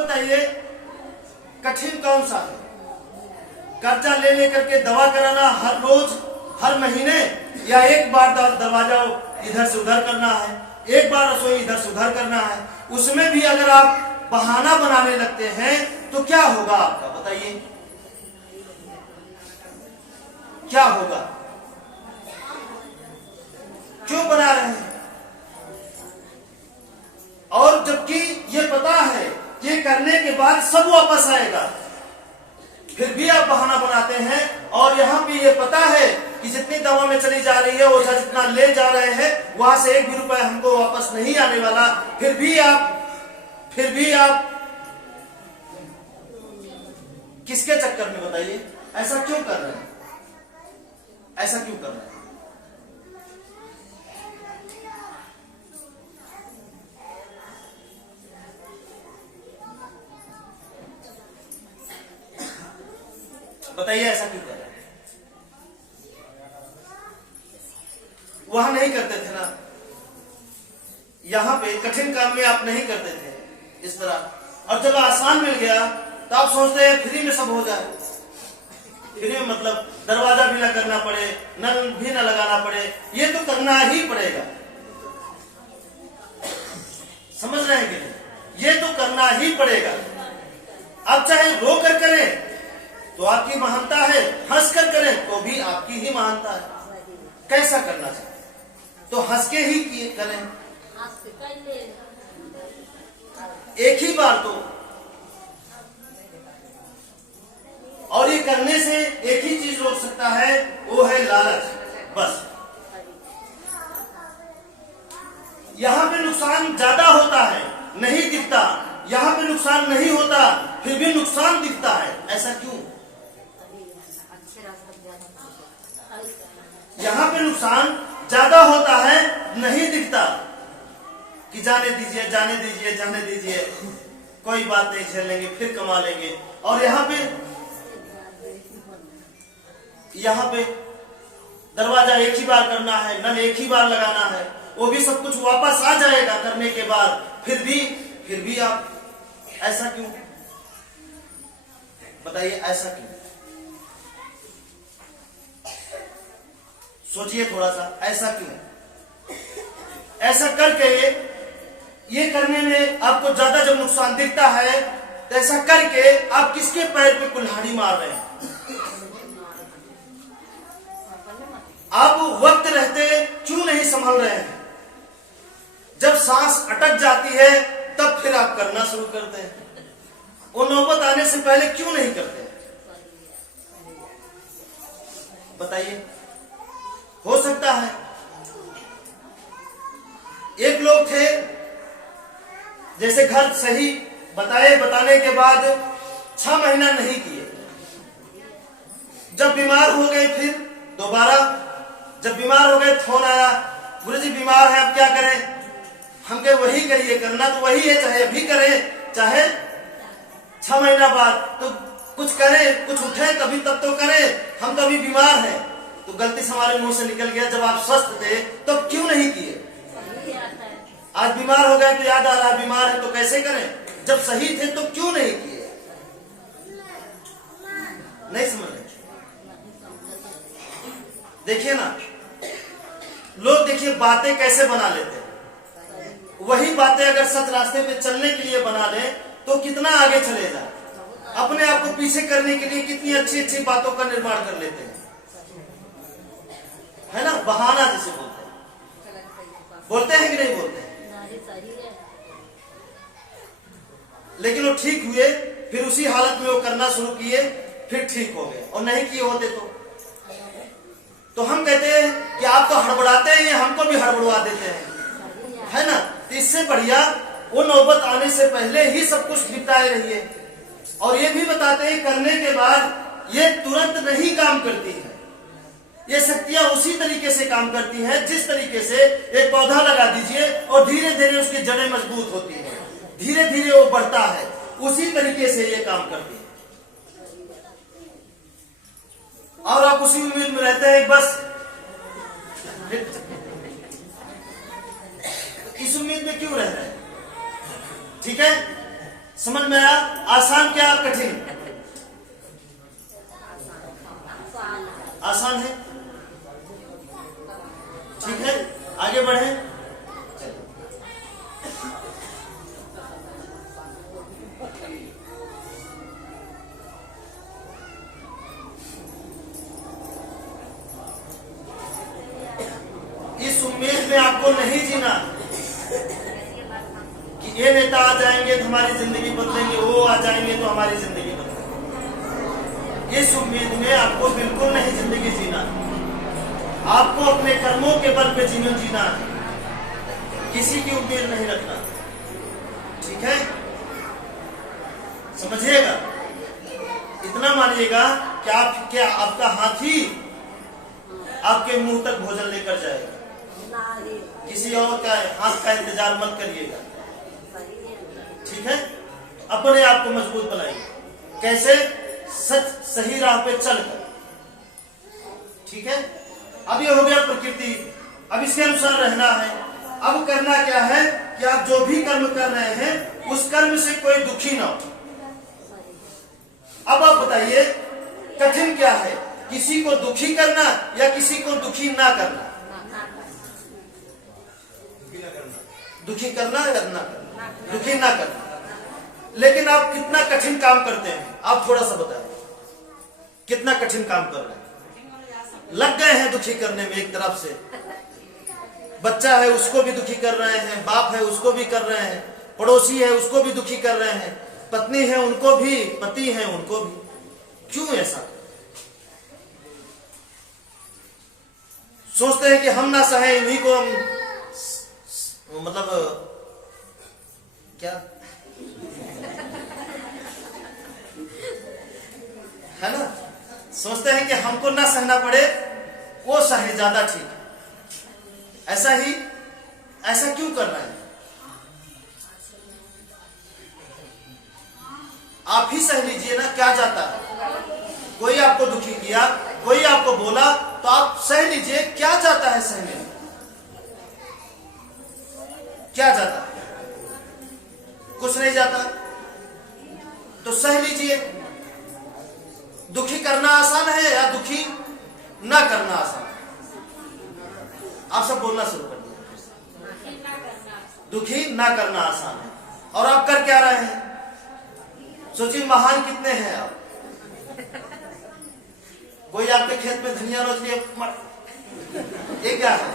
बताइए कठिन कौन सा है? कर्जा ले लेकर के दवा कराना हर रोज हर महीने, या एक बार दरवाजा इधर से उधर करना है, एक बार रसोई इधर से उधर करना है? उसमें भी अगर आप बहाना बनाने लगते हैं तो क्या होगा आपका? बताइए क्या होगा? क्यों बना रहे हैं? और जबकि ये पता है कि करने के बाद सब वापस आएगा, फिर भी आप बहाना बनाते हैं। और यहाँ पे ये पता है कि जितनी दवा में चली जा रही है, ओझा जितना ले जा रहे हैं, वहां से एक भी रुपए हमको वापस नहीं आने वाला, फिर भी आप किसके चक्कर में? बताइए ऐसा क्यों कर रहे हैं? ऐसा क्यों कर रहे हैं? बताइए ऐसा क्यों कर रहे हैं? वहां नहीं करते थे ना, यहां पे कठिन काम में आप नहीं करते थे इस तरह, और जब आसान मिल गया तो आप सोचते हैं फ्री में सब हो जाए। फ्री में मतलब दरवाजा भी ना करना पड़े, नल भी ना लगाना पड़े, ये तो करना ही पड़ेगा। समझ रहे हैं कि नहीं? ये तो करना ही पड़ेगा। अब चाहे रो कर करें तो आपकी महानता है, हंस कर करें तो भी आपकी ही महानता है। कैसा करना चाहिए? तो हंस के ही करें, एक ही बार तो। और ये करने से एक ही चीज रोक सकता है, वो है लालच, बस। यहां पे नुकसान ज्यादा होता है, नहीं दिखता। यहां पे नुकसान नहीं होता, फिर भी नुकसान दिखता है। ऐसा क्यों? यहां पे नुकसान ज्यादा होता है, नहीं दिखता कि जाने दीजिए जाने दीजिए जाने दीजिए, कोई बात नहीं, झेल लेंगे, फिर कमा लेंगे। और यहाँ पे दरवाजा एक ही बार करना है, नल एक ही बार लगाना है, वो भी सब कुछ वापस आ जाएगा करने के बाद, फिर भी आप ऐसा क्यों? बताइए ऐसा क्यों? सोचिए थोड़ा सा, ऐसा क्यों? ऐसा करके ये करने में आपको ज्यादा जब नुकसान दिखता है, तो ऐसा करके आप किसके पैर पे कुल्हाड़ी मार रहे हैं? आप वक्त रहते क्यों नहीं संभल रहे हैं? जब सांस अटक जाती है तब फिर आप करना शुरू करते हैं। वो नौबत आने से पहले क्यों नहीं करते? बताइए। हो सकता है एक लोग थे, जैसे घर सही बताने के बाद 6 महीना नहीं किए, जब बीमार हो गए फिर दोबारा, जब बीमार हो गए फोन आया, गुरुजी बीमार है अब क्या करें? हम कहे वही करिए, करना तो वही है, चाहे अभी करें चाहे 6 महीना बाद, तो कुछ करें, कुछ उठे तभी, तब तो करें, हम तो अभी बीमार हैं। तो गलती से हमारे मुंह से निकल गया, जब आप स्वस्थ थे तो क्यों नहीं किए? आज बीमार हो गए तो याद आ रहा बीमार है तो कैसे करें? जब सही थे तो क्यों नहीं किए? नहीं समझ रहे? देखिए ना, लोग देखिए बातें कैसे बना लेते हैं। वही बातें अगर सच रास्ते पे चलने के लिए बना ले तो कितना आगे चले जाए। अपने आप को पीछे करने के लिए कितनी अच्छी अच्छी बातों का निर्माण कर लेते हैं, है ना? बहाना जिसे बोलते हैं कि नहीं बोलते हैं? लेकिन वो ठीक हुए, फिर उसी हालत में वो करना शुरू किए, फिर ठीक हो गए। और नहीं किए होते तो हम कहते हैं कि आप तो हड़बड़ाते हैं, हमको भी हड़बड़वा देते हैं, है ना? तो इससे बढ़िया वो नौबत आने से पहले ही सब कुछ निपटाए रहिए। और ये भी बताते हैं करने के बाद ये तुरंत नहीं काम करती है, ये शक्तियां उसी तरीके से काम करती हैं जिस तरीके से एक पौधा लगा दीजिए और धीरे धीरे उसकी जड़ें मजबूत होती हैं, धीरे धीरे वो बढ़ता है, उसी तरीके से ये काम करती है। और आप उसी उम्मीद में रहते हैं बस, इस उम्मीद में क्यों रह रहे हैं? ठीक है, समझ में आया? आसान क्या कठिन? आसान है। ठीक है, आगे बढ़े। इस उम्मीद में आपको नहीं जीना कि ये नेता आ जाएंगे तो हमारी जिंदगी बदलेंगे, वो आ जाएंगे तो हमारी जिंदगी बदलेंगे। इस उम्मीद में आपको बिल्कुल नहीं जिंदगी जीना। आपको अपने कर्मों के बल पे जीवन जीना है, किसी की उम्मीद नहीं रखना। ठीक है, समझिएगा। इतना मानिएगा कि आपका हाथी आपके मुंह तक भोजन लेकर जाएगा, किसी और का हाथ का इंतजार मत करिएगा। ठीक है, अपने आप को मजबूत बनाइए। कैसे? सच सही राह पे चलकर। ठीक है, अब ये हो गया प्रकृति। अब इसके अनुसार रहना है। अब करना क्या है कि आप जो भी कर्म कर रहे हैं उस कर्म से कोई दुखी ना हो। अब आप बताइए कठिन क्या है, किसी को दुखी करना या किसी को दुखी ना करना? दुखी करना या ना करना? दुखी ना करना। लेकिन आप कितना कठिन काम करते हैं, आप थोड़ा सा बताएं। कितना कठिन काम कर रहे हैं? लग गए हैं दुखी करने में। एक तरफ से बच्चा है उसको भी दुखी कर रहे हैं, बाप है उसको भी कर रहे हैं, पड़ोसी है उसको भी दुखी कर रहे हैं, पत्नी है उनको भी, पति है उनको भी। क्यों ऐसा? सोचते हैं कि हम ना सहे, इन्हीं को हम मतलब क्या है ना, सोचते हैं कि हमको ना सहना पड़े, वो सहे ज्यादा ठीक है। ऐसा ही, ऐसा क्यों कर रहे हैं? आप ही सह लीजिए ना, क्या जाता है? कोई आपको दुखी किया, कोई आपको बोला तो आप सह लीजिए, क्या जाता है सहने में? क्या जाता है? कुछ नहीं जाता, तो सह लीजिए। दुखी करना आसान है या दुखी ना करना आसान है? आप सब बोलना शुरू कर दिया। दुखी ना करना आसान है। और आप कर क्या रहे हैं? सोचिए महान कितने हैं आप। कोई आपके खेत में धनिया रोज लिए, ये क्या है?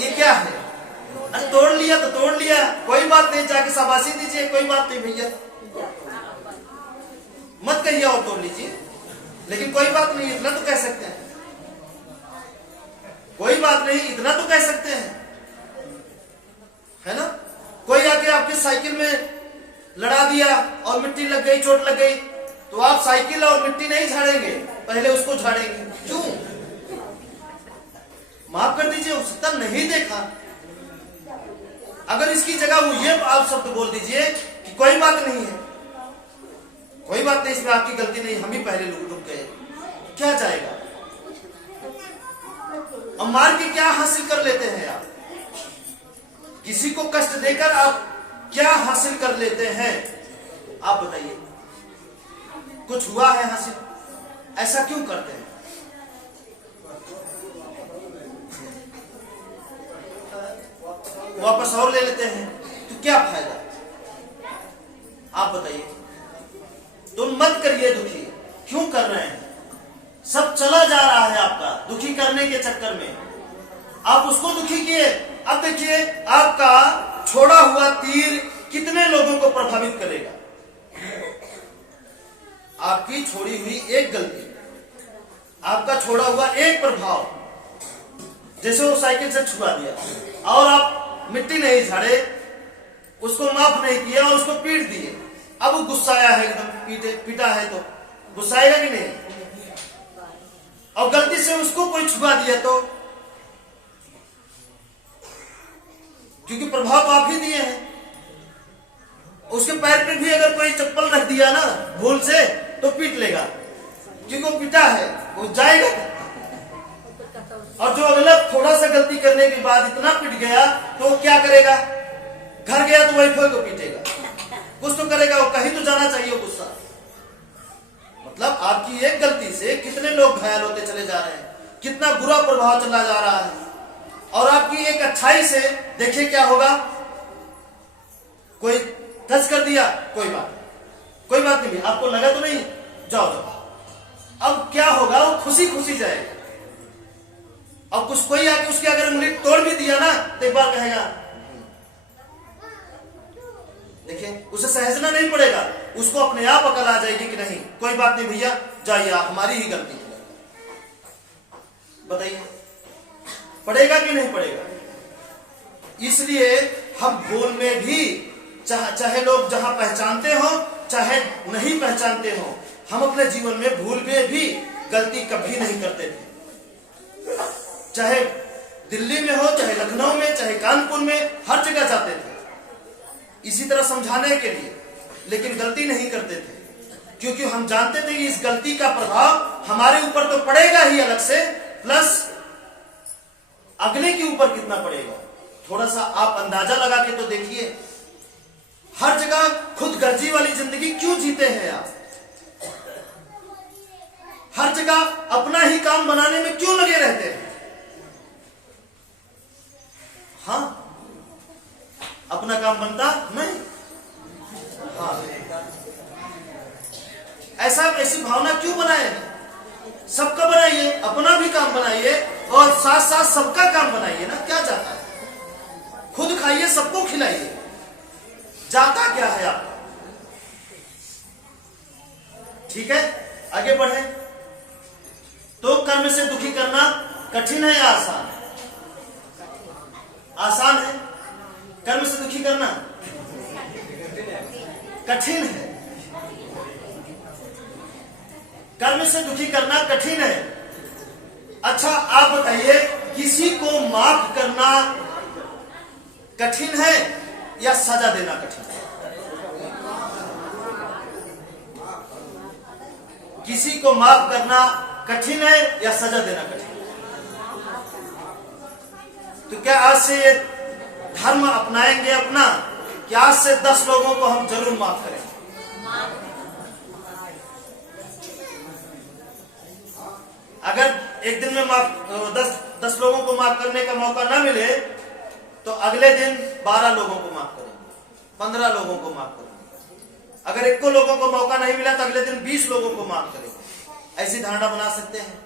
ये क्या है? तोड़ लिया तो तोड़ लिया, कोई बात नहीं, जाके शाबाशी दीजिए, कोई बात नहीं भैया, मत कहिए और तोड़ लीजिए, लेकिन कोई बात नहीं, इतना तो कह सकते हैं। कोई बात नहीं, इतना तो कह सकते हैं, है ना? कोई आके आपके साइकिल में लड़ा दिया और मिट्टी लग गई, चोट लग गई, तो आप साइकिल और मिट्टी नहीं झाड़ेंगे, पहले उसको झाड़ेंगे। क्यों? माफ कर दीजिए, हो सकता नहीं देखा। अगर इसकी जगह वो ये आप शब्द बोल दीजिए कि कोई बात नहीं है, कोई बात नहीं, इसमें आपकी गलती नहीं, हम ही पहले रुक गए, क्या जाएगा? और मार के क्या हासिल कर लेते हैं आप? किसी को कष्ट देकर आप क्या हासिल कर लेते हैं? आप बताइए, कुछ हुआ है हासिल? ऐसा क्यों करते हैं? वापस और ले लेते हैं, तो क्या फायदा? आप बताइए। तुम मत करिए दुखी। क्यों कर रहे हैं? सब चला जा रहा है आपका दुखी करने के चक्कर में। आप उसको दुखी किए। अब देखिए आपका छोड़ा हुआ तीर कितने लोगों को प्रभावित करेगा। आपकी छोड़ी हुई एक गलती, आपका छोड़ा हुआ एक प्रभाव, जैसे वो साइकिल से छुआ दिया और आप मिट्टी नहीं झाड़े, उसको माफ नहीं किया और उसको पीट दिए। अब वो गुस्साया है, एकदम पीटा है तो गुस्साएगा कि नहीं? और गलती से उसको कोई छुआ दिया तो, क्योंकि प्रभाव तो आप ही दिए हैं। उसके पैर पे भी अगर कोई चप्पल रख दिया ना भूल से, तो पीट लेगा, क्योंकि वो पिटा है, वो जाएगा। और जो अगला थोड़ा सा गलती करने के बाद इतना पिट गया तो वो क्या करेगा? घर गया तो वाइफ को पीटेगा। करेगा, वो कहीं तो जाना चाहिए गुस्सा। मतलब आपकी एक गलती से कितने लोग घायल होते चले जा रहे हैं, कितना बुरा प्रभाव चला जा रहा है। और आपकी एक अच्छाई से देखिए क्या होगा, कोई टच कर दिया, कोई बात नहीं, आपको लगा तो नहीं, जाओ। अब क्या होगा, वो खुशी खुशी जाएगा। अब कुछ कोई आके उसकी अगर उंगली तोड़ भी दिया ना, तो एक बार कहेगा, देखिए उसे सहजना नहीं पड़ेगा, उसको अपने आप अकल आ जाएगी कि नहीं कोई बात नहीं भैया, जाइए हमारी ही गलती है। बताइए पड़ेगा कि नहीं पड़ेगा? इसलिए हम भूल में भी चाहे लोग जहां पहचानते हो चाहे नहीं पहचानते हो, हम अपने जीवन में भूल में भी गलती कभी नहीं करते थे। चाहे दिल्ली में हो, चाहे लखनऊ में, चाहे कानपुर में, हर जगह जाते थे इसी तरह समझाने के लिए, लेकिन गलती नहीं करते थे, क्योंकि हम जानते थे कि इस गलती का प्रभाव हमारे ऊपर तो पड़ेगा ही अलग से, प्लस अगले के ऊपर कितना पड़ेगा। थोड़ा सा आप अंदाजा लगा के तो देखिए, हर जगह खुद गर्जी वाली जिंदगी क्यों जीते हैं आप? हर जगह अपना ही काम बनाने में क्यों लगे रहते हैं? हाँ, अपना काम बनता नहीं। हाँ, ऐसी भावना क्यों बनाए? सबका बनाइए, अपना भी काम बनाइए और साथ साथ सबका काम बनाइए ना। क्या जाता है? खुद खाइए, सबको खिलाइए, जाता क्या है आपका? ठीक है, आगे बढ़े। तो कर्म से दुखी करना कठिन है या आसान? आसान है। कर्म से दुखी करना कठिन है। कर्म से दुखी करना कठिन है। अच्छा आप बताइए, किसी को माफ करना कठिन है या सजा देना कठिन है? किसी को माफ करना कठिन है या सजा देना कठिन है? तो क्या आज से ये धर्म अपनाएंगे अपना कि आज से 10 लोगों को हम जरूर माफ करें? अगर एक दिन में 10 लोगों को माफ करने का मौका ना मिले तो अगले दिन 12 लोगों को माफ करेंगे, 15 लोगों को माफ करेंगे। अगर 1 लोगों को मौका नहीं मिला तो अगले दिन 20 लोगों को माफ करेंगे। ऐसी धारणा बना सकते हैं।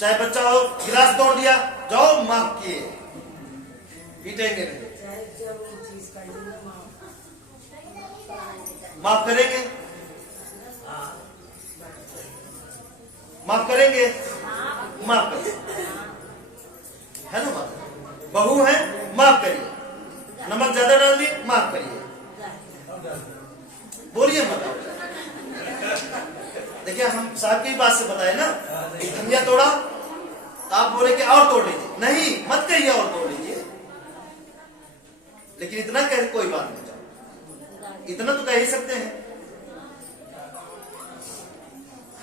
चाहे बच्चा हो, गिलास तोड़ दिया, जाओ माफ किए, पीटेंगे नहीं, माफ करेंगे, माफ करेंगे, माफ करेंगे, है ना? बात बहू है, माफ करिए, नमक ज्यादा डाल दी, माफ करिए, बोलिए मत। देखिए हम साहब की बात से बताए ना, धनिया तोड़ा तो आप बोले कि और तोड़ लीजिए, नहीं मत कहिए और तोड़ लीजिए, लेकिन इतना कह कोई बात नहीं, जाओ इतना तो कह ही सकते हैं,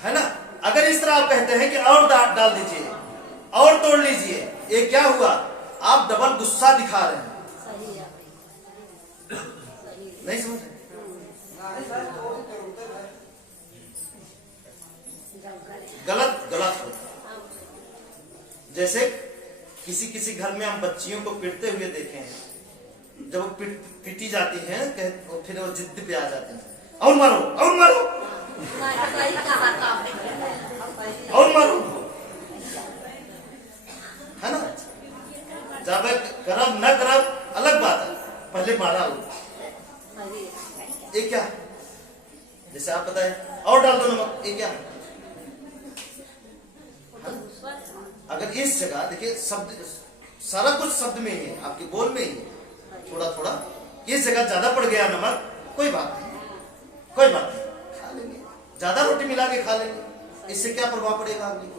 है ना? अगर इस तरह आप कहते हैं कि और डाल दीजिए, और तोड़ लीजिए, ये क्या हुआ? आप डबल गुस्सा दिखा रहे हैं। नहीं समझ? गलत होता। जैसे किसी घर में हम बच्चियों को पीटते हुए देखे हैं, जब वो पीटी जाती हैं फिर वो जिद पे आ जाते हैं, और मारो, और मारो, और मारो, है ना? जब करब न करब अलग बात है, पहले मारा हो। ये क्या? जैसे आप बताए और डाल दो नमक, ये क्या है? अगर इस जगह देखिए, शब्द सारा कुछ शब्द में ही है, आपके बोल में ही है, थोड़ा थोड़ा इस जगह ज्यादा पड़ गया नमक, कोई बात नहीं, कोई बात नहीं, खा लेंगे, ज्यादा रोटी मिला के खा लेंगे, इससे क्या प्रभाव पड़ेगा आदमी को?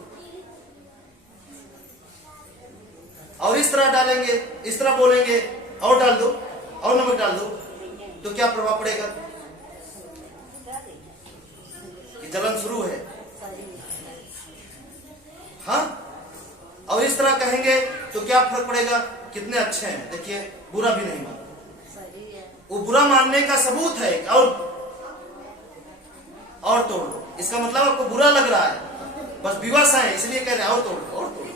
और इस तरह डालेंगे, इस तरह बोलेंगे, और डाल दो, और नमक डाल दो, तो क्या प्रभाव पड़ेगा? कि जलन शुरू है। हाँ, और इस तरह कहेंगे तो क्या फर्क पड़ेगा? कितने अच्छे हैं, देखिए बुरा भी नहीं मानते, वो बुरा मानने का सबूत है। और तोड़ लो, इसका मतलब आपको बुरा लग रहा है, बस विवश है इसलिए कह रहे हैं और तोड़ लो, और तोड़ लो।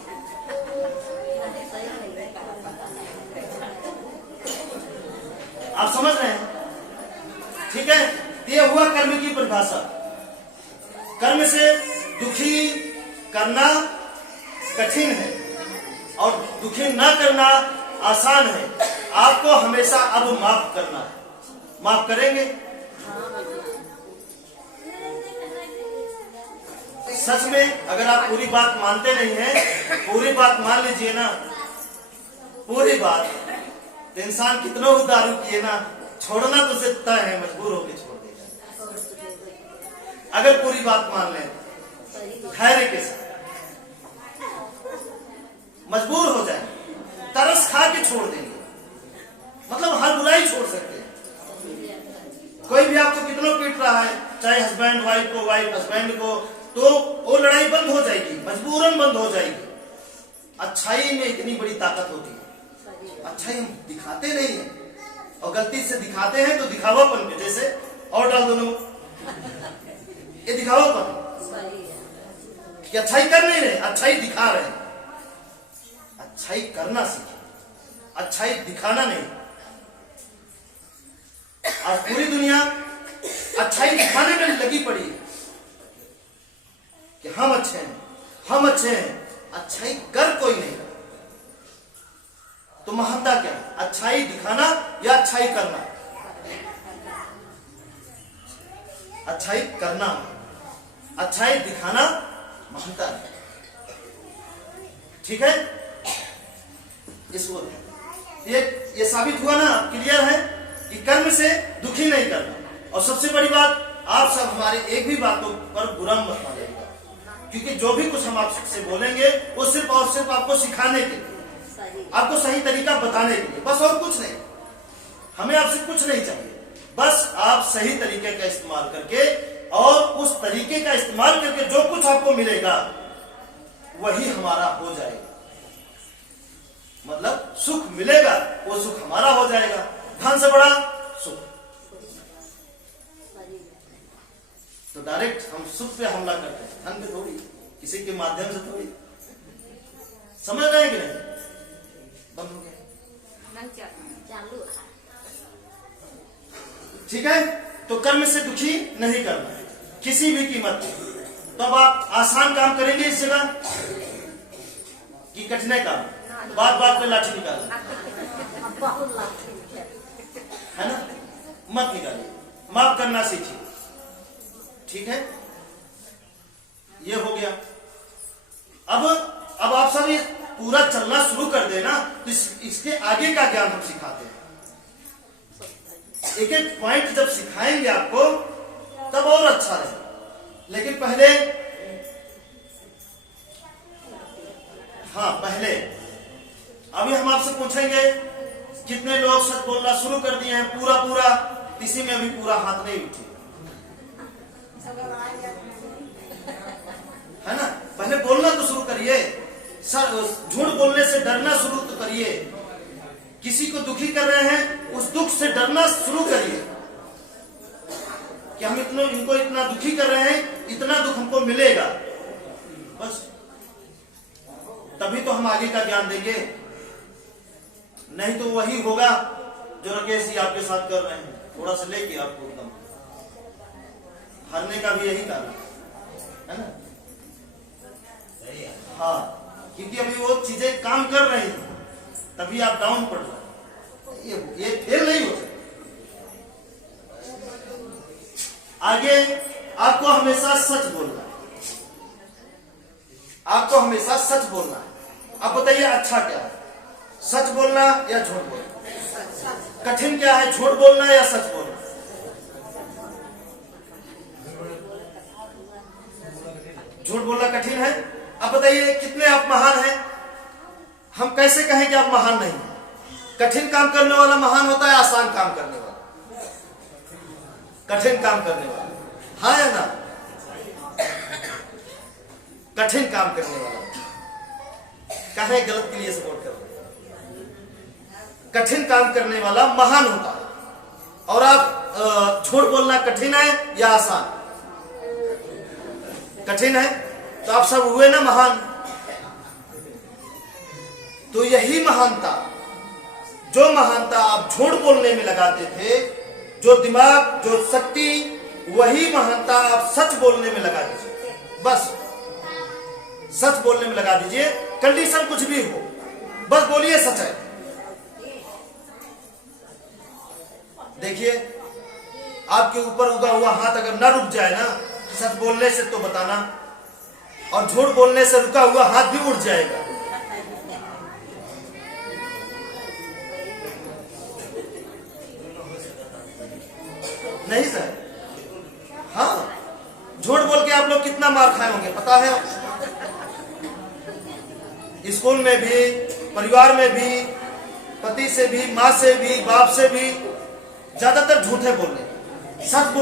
आप समझ रहे हैं? ठीक है, ये हुआ कर्म की परिभाषा। कर्म से दुखी करना कठिन है और दुखी ना करना आसान है। आपको हमेशा अब माफ करना है। माफ करेंगे? सच में अगर आप पूरी बात मानते नहीं हैं, पूरी बात मान लीजिए ना, पूरी बात, तो इंसान कितना भी दारू पिए ना, छोड़ना तो सिर्फ तय है, मजबूर होकर छोड़ देगा। अगर पूरी बात मान लें धैर्य के साथ, मजबूर हो जाए, तरस खा के छोड़ देंगे, मतलब हर बुराई छोड़ सकते हैं। कोई भी आपको कितना पीट रहा है, चाहे हस्बैंड वाइफ को, वाइफ हस्बैंड को, तो वो लड़ाई बंद हो जाएगी, मजबूरन बंद हो जाएगी। अच्छाई में इतनी बड़ी ताकत होती है। अच्छाई हम दिखाते नहीं है और गलती से दिखाते हैं तो दिखावापन पे, जैसे और डाल दोनों, ये दिखावापन कि अच्छाई कर नहीं रहे, अच्छाई दिखा रहे हैं। अच्छाई करना सीखे, अच्छाई दिखाना नहीं। आज पूरी दुनिया अच्छाई दिखाने में लगी पड़ी है कि हम अच्छे हैं, हम अच्छे हैं, अच्छाई कर कोई नहीं रहा। तो महानता क्या है? अच्छाई दिखाना या अच्छाई करना? अच्छाई करना, अच्छाई दिखाना महानता है। ठीक है, इसको ये साबित हुआ ना, क्लियर है कि कर्म से दुखी नहीं करना। और सबसे बड़ी बात, आप सब हमारे एक भी बातों पर बुरा मत मानिएगा, क्योंकि जो भी कुछ हम आपसे बोलेंगे वो सिर्फ और सिर्फ आपको सिखाने के लिए, आपको सही तरीका बताने के लिए, बस और कुछ नहीं। हमें आपसे कुछ नहीं चाहिए, बस आप सही तरीके का इस्तेमाल करके, और उस तरीके का इस्तेमाल करके जो कुछ आपको मिलेगा वही हमारा हो जाएगा। मतलब सुख मिलेगा, वो सुख हमारा हो जाएगा। धन से बड़ा सुख। तो डायरेक्ट हम सुख पे हमला करते हैं, धन पे थोड़ी, किसी के माध्यम से थोड़ी। समझ रहे हैं कि नहीं? बंद हो गया, ठीक है। तो कर्म से दुखी नहीं करना किसी भी कीमत पे। तो अब आप आसान काम करेंगे इस जगह कि कठिन काम? बात बात पे लाठी निकालिए, है ना? मत निकालिए, माफ करना सीखिए। ठीक है, ये हो गया। अब आप सब ये पूरा चलना शुरू कर देना, तो इसके आगे का ज्ञान हम सिखाते हैं। एक एक पॉइंट जब सिखाएंगे आपको तब और अच्छा रहेगा। लेकिन पहले, हाँ पहले अभी हम आपसे पूछेंगे कितने लोग सच बोलना शुरू कर दिए हैं पूरा, किसी में भी पूरा हाथ नहीं उठे, है ना? पहले बोलना तो शुरू करिए, झूठ बोलने से डरना शुरू तो करिए। किसी को दुखी कर रहे हैं, उस दुख से डरना शुरू करिए कि हम इनको इतना दुखी कर रहे हैं, इतना दुख हमको मिलेगा। बस तभी तो हम आगे का ज्ञान देंगे, नहीं तो वही होगा जो राकेश जी आपके साथ कर रहे हैं, थोड़ा सा लेके आपको एकदम हारने का भी यही कारण है ना? हाँ, क्योंकि अभी वो चीजें काम कर रही हैं, तभी आप डाउन पड़ रहे हैं। ये फेल नहीं हो सकता। आगे आपको हमेशा सच बोलना है, आपको हमेशा सच बोलना है। आप बताइए अच्छा क्या है, सच बोलना या झूठ बोलना? कठिन क्या है, झूठ बोलना या सच बोलना? झूठ बोलना कठिन है। अब बताइए कितने आप महान हैं? हम कैसे कहें कि आप महान नहीं हैं? कठिन काम करने वाला महान होता है, आसान काम करने वाला? कठिन काम करने वाला, हाँ या ना? कठिन काम करने वाला कहे गलत के लिए सपोर्ट करो। कठिन काम करने वाला महान होता है, और आप झूठ बोलना कठिन है या आसान? कठिन है। तो आप सब हुए ना महान। तो यही महानता, जो महानता आप झूठ बोलने में लगाते थे, जो दिमाग, जो शक्ति, वही महानता आप सच बोलने में लगा दीजिए। बस सच बोलने में लगा दीजिए, कंडीशन कुछ भी हो, बस बोलिए सच है। देखिए, आपके ऊपर उगा हुआ हाथ अगर ना रुक जाए ना सच बोलने से तो बताना, और झूठ बोलने से रुका हुआ हाथ भी उड़ जाएगा। नहीं सर? हाँ, झूठ बोल के आप लोग कितना मार खाए होंगे पता है? स्कूल में भी, परिवार में भी, पति से भी, माँ से भी, बाप से भी, ज्यादातर झूठे बोलने, सच बोल